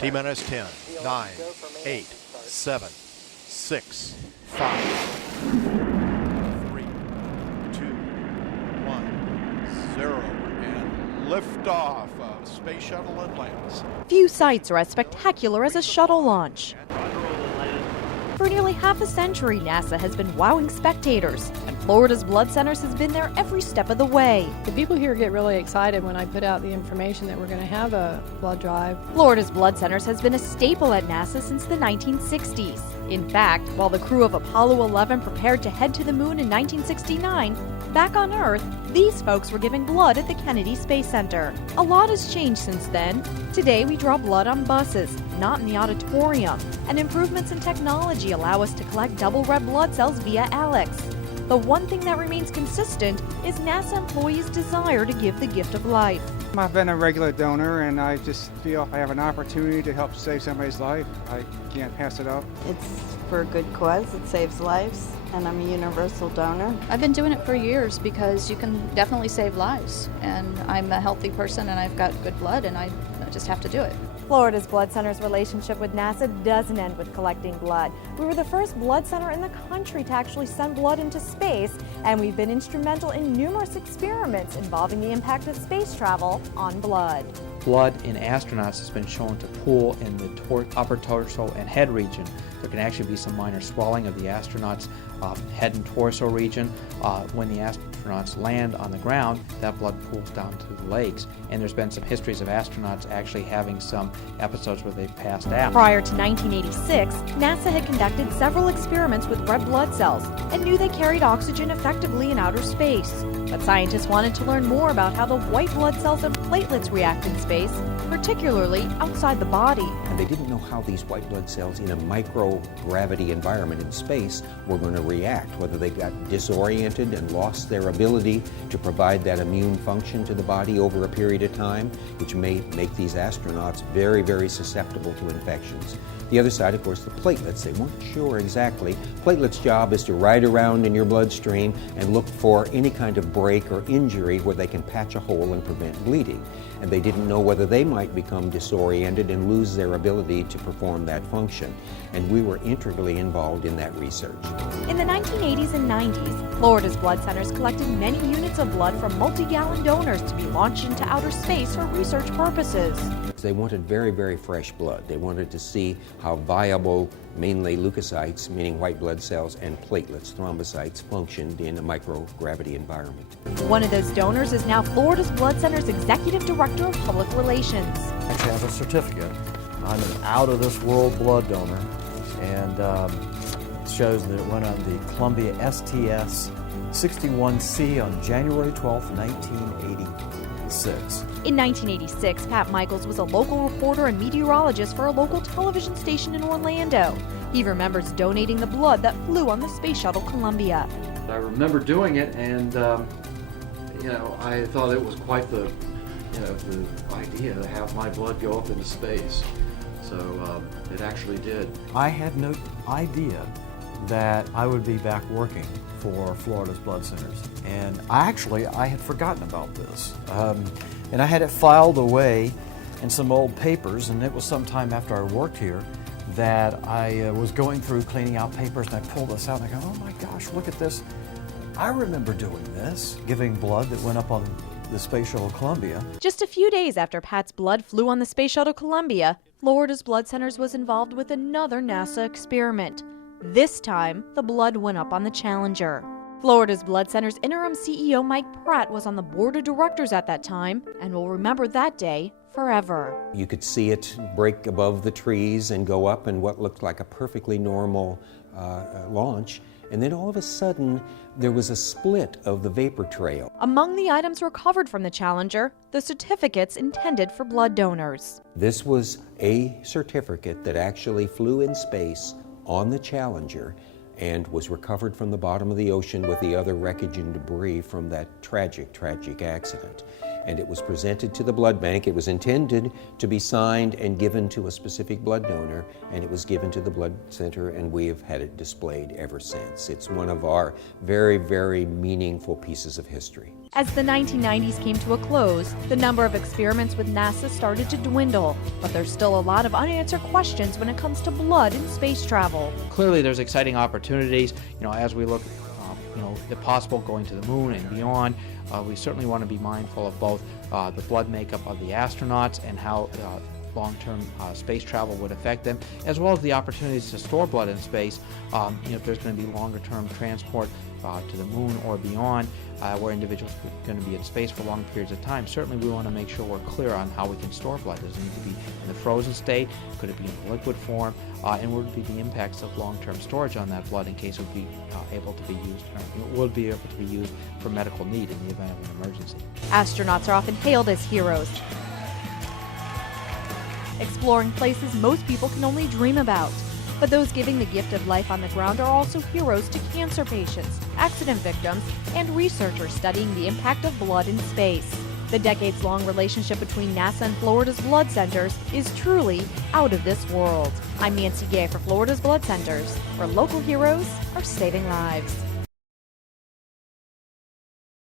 T-minus 10, 9, 8, 7, 6, 5, 3, 2, 1, 0, and liftoff of Space Shuttle Atlantis. Few sights are as spectacular as a shuttle launch. For nearly half a century, NASA has been wowing spectators, and Florida's Blood Centers has been there every step of the way. The people here get really excited when I put out the information that we're going to have a blood drive. Florida's Blood Centers has been a staple at NASA since the 1960s. In fact, while the crew of Apollo 11 prepared to head to the moon in 1969, back on Earth, these folks were giving blood at the Kennedy Space Center. A lot has changed since then. Today we draw blood on buses, not in the auditorium, and improvements in technology allow us to collect double red blood cells via Alex. The one thing that remains consistent is NASA employees' desire to give the gift of life. I've been a regular donor, and I just feel I have an opportunity to help save somebody's life. I can't pass it up. It's for a good cause. It saves lives, and I'm a universal donor. I've been doing it for years because you can definitely save lives, and I'm a healthy person and I've got good blood, and I just have to do it. Florida's Blood Center's relationship with NASA doesn't end with collecting blood. We were the first blood center in the country to actually send blood into space, and we've been instrumental in numerous experiments involving the impact of space travel on blood. Blood in astronauts has been shown to pool in the upper torso and head region. There can actually be some minor swelling of the astronauts' head and torso region. When the astronauts land on the ground, that blood pools down to the legs. And there's been some histories of astronauts actually having some episodes where they've passed out. Prior to 1986, NASA had conducted several experiments with red blood cells and knew they carried oxygen effectively in outer space. But scientists wanted to learn more about how the white blood cells and platelets react in space, particularly outside the body. And they didn't know how these white blood cells in a microgravity environment in space were going to react, whether they got disoriented and lost their ability to provide that immune function to the body over a period of time, which may make these astronauts very, very susceptible to infections. The other side, of course, the platelets. They weren't sure exactly. Platelets' job is to ride around in your bloodstream and look for any kind of break or injury where they can patch a hole and prevent bleeding. And they didn't know whether they might become disoriented and lose their ability to perform that function. And we were integrally involved in that research. In the 1980s and 90s, Florida's Blood Centers collected many units of blood from multi-gallon donors to be launched into outer space for research purposes. They wanted very, very fresh blood. They wanted to see how viable, mainly leukocytes, meaning white blood cells, and platelets, thrombocytes, functioned in a microgravity environment. One of those donors is now Florida's Blood Center's Executive Director of Public Relations. I actually have a certificate. I'm an out-of-this-world blood donor, and it shows that it went on the Columbia STS 61C on January 12, 1986. In 1986, Pat Michaels was a local reporter and meteorologist for a local television station in Orlando. He remembers donating the blood that flew on the Space Shuttle Columbia. I remember doing it, and I thought it was quite the idea to have my blood go up into space. So it actually did. I had no idea that I would be back working for Florida's Blood Centers, and I had forgotten about this. And I had it filed away in some old papers, and it was sometime after I worked here that I was going through cleaning out papers, and I pulled this out and I go, oh my gosh, look at this. I remember doing this, giving blood that went up on the Space Shuttle Columbia. Just a few days after Pat's blood flew on the Space Shuttle Columbia, Florida's Blood Centers was involved with another NASA experiment. This time, the blood went up on the Challenger. Florida's Blood Center's interim CEO Mike Pratt was on the board of directors at that time and will remember that day forever. You could see it break above the trees and go up in what looked like a perfectly normal launch. And then all of a sudden, there was a split of the vapor trail. Among the items recovered from the Challenger, the certificates intended for blood donors. This was a certificate that actually flew in space on the Challenger and was recovered from the bottom of the ocean with the other wreckage and debris from that tragic accident. and it was presented to the blood bank. It was intended to be signed and given to a specific blood donor, and it was given to the blood center, and we have had it displayed ever since. It's one of our very, very meaningful pieces of history. As the 1990s came to a close, the number of experiments with NASA started to dwindle, but there's still a lot of unanswered questions when it comes to blood in space travel. Clearly there's exciting opportunities, as we look if possible, going to the moon and beyond. We certainly want to be mindful of both the blood makeup of the astronauts and how long-term space travel would affect them, as well as the opportunities to store blood in space. If there's going to be longer-term transport to the moon or beyond, where individuals are going to be in space for long periods of time, certainly we want to make sure we're clear on how we can store blood. Does it need to be in the frozen state? Could it be in liquid form? And what would be the impacts of long-term storage on that blood in case it would be able to be used for medical need in the event of an emergency? Astronauts are often hailed as heroes, exploring places most people can only dream about. But those giving the gift of life on the ground are also heroes to cancer patients, accident victims, and researchers studying the impact of blood in space. The decades-long relationship between NASA and Florida's blood centers is truly out of this world. I'm Nancy Gay for Florida's Blood Centers, where local heroes are saving lives.